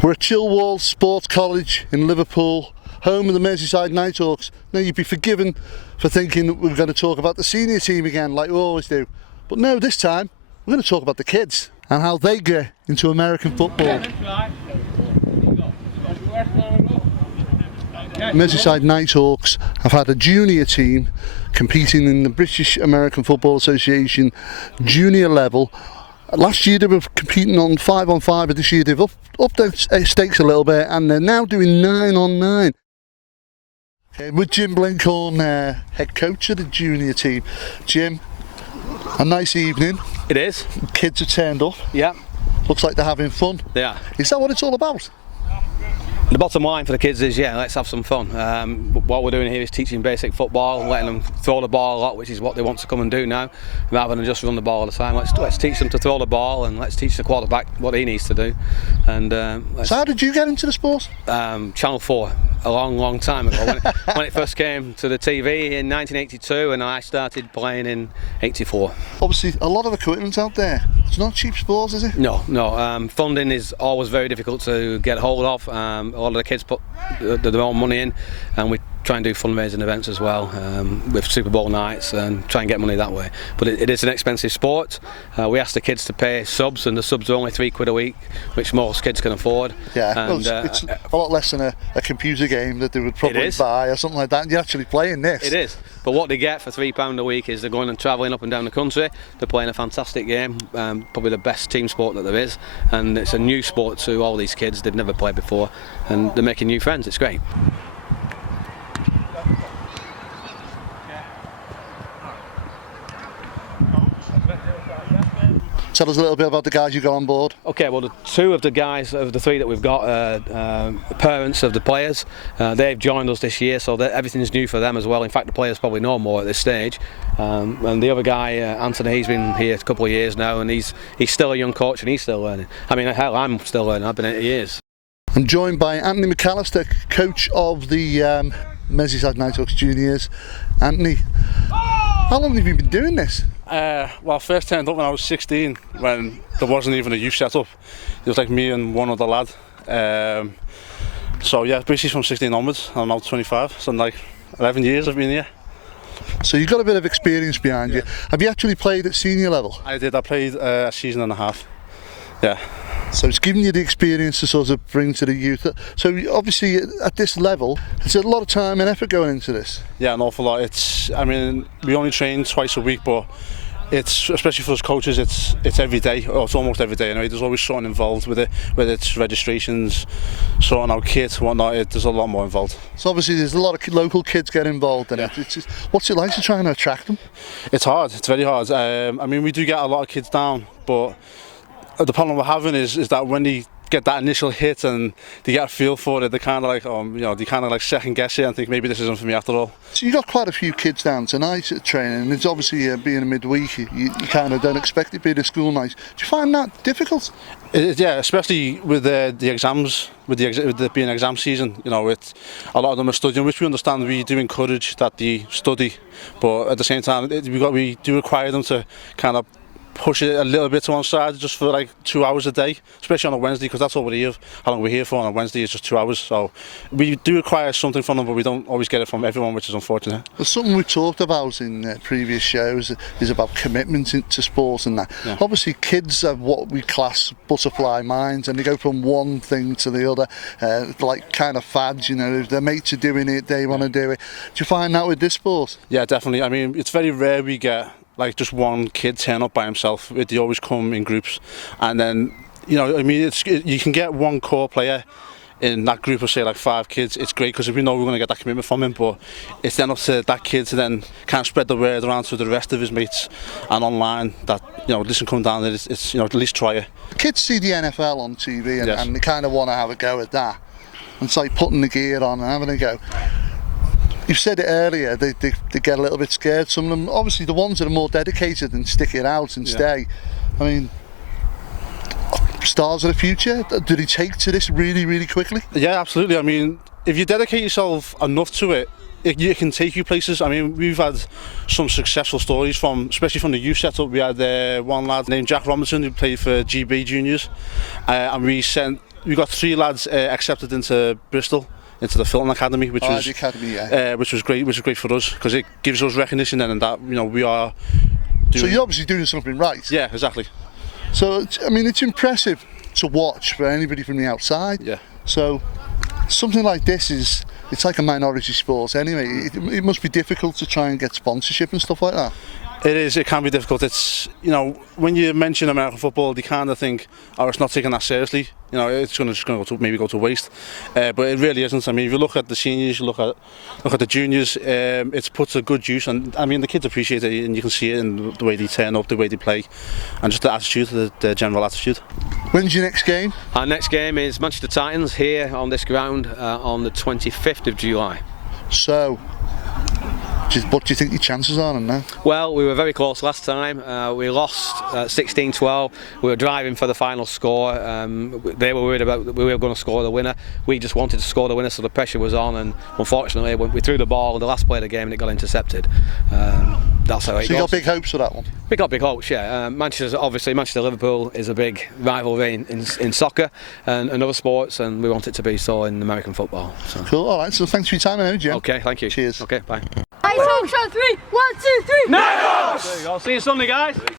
We're at Chilwell Sports College in Liverpool, home of the Merseyside Nighthawks. Now, you'd be forgiven for thinking that we're going to talk about the senior team again, like we always do. But no, this time, we're going to talk about the kids and how they get into American football. Merseyside Nighthawks have had a junior team competing in the British American Football Association junior level. Last year they were competing on 5-on-5, but this year they've upped their stakes a little bit and they're now doing 9-on-9. With Jim Blinkhorn, head coach of the junior team. Jim, a nice evening. It is. Kids have turned up. Yeah. Looks like they're having fun. Yeah. Is that what it's all about? The bottom line for the kids is, yeah, let's have some fun. What we're doing here is teaching basic football, letting them throw the ball a lot, which is what they want to come and do now, rather than just run the ball all the time. Let's teach them to throw the ball, and let's teach the quarterback what he needs to do. And so how did you get into the sport? Channel 4, a long time ago, when it first came to the TV in 1982, and I started playing in 84. Obviously, a lot of equipment out there. It's not cheap sport, is it? No. Funding is always very difficult to get hold of. A lot of the kids put their own money in, and we try and do fundraising events as well, with Super Bowl nights, and try and get money that way. But it is an expensive sport. We ask the kids to pay subs, and the subs are only £3 a week, which most kids can afford. Yeah, and, it's a lot less than a computer game that they would probably buy or something like that, and you're actually playing this. It is. But what they get for £3 a week is they're going and travelling up and down the country. They're playing a fantastic game, probably the best team sport that there is, and it's a new sport to all these kids. They've never played before, and they're making new friends. It's great. Tell us a little bit about the guys you got on board. Okay, well, the two of the guys, of the three that we've got, parents of the players. They've joined us this year, so everything's new for them as well. In fact, the players probably know more at this stage. And the other guy, Anthony, he's been here a couple of years now, and he's still a young coach, and he's still learning. I mean, hell, I'm still learning. I've been 8 years. I'm joined by Anthony McAllister, coach of the Merseyside Nighthawks Juniors. Anthony, how long have you been doing this? Well, I first turned up when I was 16, when there wasn't even a youth setup. It was like me and one other lad. So yeah, basically from 16 onwards, I'm now 25, so like 11 years I've been here. So you've got a bit of experience behind you. Have you actually played at senior level? I did. I played a season and a half. Yeah. So it's given you the experience to sort of bring to the youth. So obviously at this level, there's a lot of time and effort going into this. Yeah, an awful lot. I mean, we only train twice a week, but it's, especially for us coaches, it's every day, or it's almost every day anyway. There's always something involved with it, whether it's registrations, sorting out kits, whatnot. There's a lot more involved. So obviously there's a lot of local kids get involved in it. What's it like to try and attract them? It's hard. It's very hard. I mean, we do get a lot of kids down, but the problem we're having is that when they get that initial hit and they get a feel for it, they kind of like, they kind of like second guess it and think maybe this isn't for me after all. So you got quite a few kids down tonight at training, and it's obviously being a midweek, you kind of don't expect it to be a school night. Do you find that difficult? Yeah, especially with the exams, with it being exam season. A lot of them are studying, which we understand. We do encourage that they study, but at the same time, we do require them to kind of push it a little bit to one side just for like 2 hours a day, especially on a Wednesday, because that's all we're here. How long we're here for on a Wednesday is just 2 hours. So we do require something from them, but we don't always get it from everyone, which is unfortunate. There's something we talked about in previous shows is about commitment to sport and that. Yeah. Obviously, kids have what we class butterfly minds, and they go from one thing to the other, like kind of fads. If their mates are doing it, they want to do it. Do you find that with this sport? Yeah, definitely. I mean, it's very rare we get like just one kid turn up by himself. They always come in groups, and then you can get one core player in that group of say like 5 kids. It's great because we know we're going to get that commitment from him, but it's then up to that kid to then kind of spread the word around to the rest of his mates and online that listen, come down, it's at least try it. Kids see the NFL on TV and they kind of want to have a go at that. It's like putting the gear on and having a go. You've said it earlier, they get a little bit scared. Some of them, obviously the ones that are more dedicated and stick it out and stay. I mean, stars of the future, do they take to this really, really quickly? Yeah, absolutely. I mean, if you dedicate yourself enough to it, it can take you places. I mean, we've had some successful stories especially from the youth setup. We had one lad named Jack Robinson who played for GB Juniors, and we got 3 lads accepted into Bristol, into the Filton Academy, which was the academy, yeah. which was great for us, because it gives us recognition then, and that, you know, we are doing. So you're obviously doing something right. Yeah, exactly. So I mean, it's impressive to watch for anybody from the outside. Yeah. So something like this it's like a minority sport anyway. It must be difficult to try and get sponsorship and stuff like that. It is. It can be difficult. It's, you know, when you mention American football, they kind of think, oh, it's not taking that seriously. You know, it's just going to maybe go to waste. But it really isn't. I mean, if you look at the seniors, you look at the juniors, it's put to good use. And I mean, the kids appreciate it, and you can see it in the way they turn up, the way they play, and just the attitude, the general attitude. When's your next game? Our next game is Manchester Titans here on this ground on the 25th of July. So, what do you think your chances are on now? Well, we were very close last time. We lost 16-12. We were driving for the final score. They were worried about we were going to score the winner. We just wanted to score the winner, so the pressure was on. And unfortunately, when we threw the ball, the last play of the game, and it got intercepted. That's how it goes. So you got big hopes for that one? We got big hopes, yeah. Manchester Liverpool is a big rivalry in soccer and other sports, and we want it to be so in American football. So. Cool. All right. So thanks for your time, Jim. Okay, thank you. Cheers. Okay, bye. Nighthawks on 3, 1, 2, 3. Nighthawks! There you go. See you Sunday, guys.